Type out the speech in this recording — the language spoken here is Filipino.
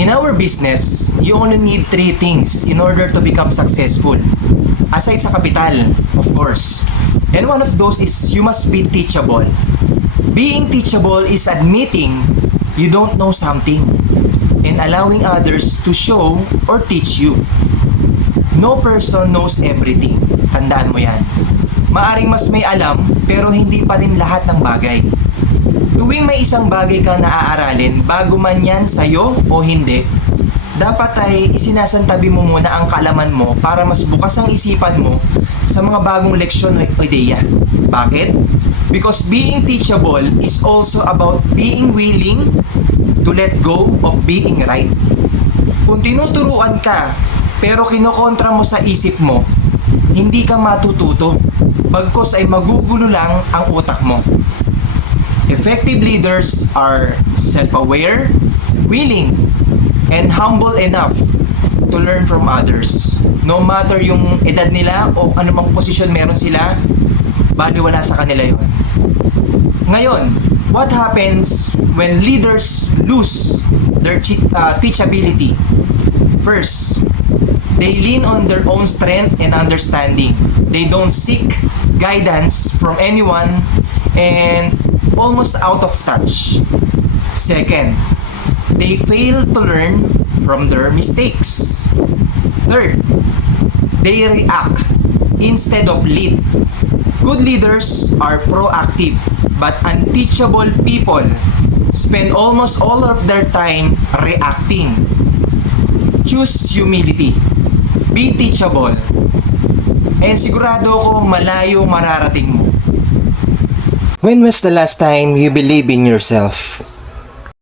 In our business, you only need three things in order to become successful. Aside sa kapital, of course. And one of those is you must be teachable. Being teachable is admitting you don't know something and allowing others to show or teach you. No person knows everything. Tandaan mo yan. Maaring mas may alam pero hindi pa rin lahat ng bagay. Tuwing may isang bagay ka na aaralin, bago man yan sa'yo o hindi, dapat ay isinasantabi mo muna ang kaalaman mo para mas bukas ang isipan mo sa mga bagong leksyon o ideya. Bakit? Because being teachable is also about being willing to let go of being right. Kung tinuturuan ka pero kinokontra mo sa isip mo, hindi ka matututo. Bagkos ay magugulo lang ang utak mo. Effective leaders are self-aware, willing, and humble enough to learn from others. No matter yung edad nila o anumang posisyon meron sila, baliwala sa kanila yon. Ngayon, what happens when leaders lose their teachability? First, they lean on their own strength and understanding. They don't seek guidance from anyone and almost out of touch. Second, they fail to learn from their mistakes. Third, they react instead of lead. Good leaders are proactive, but unteachable people spend almost all of their time reacting. Choose humility. Be teachable. And sigurado ko malayo mararating mo. When was the last time you believe in yourself?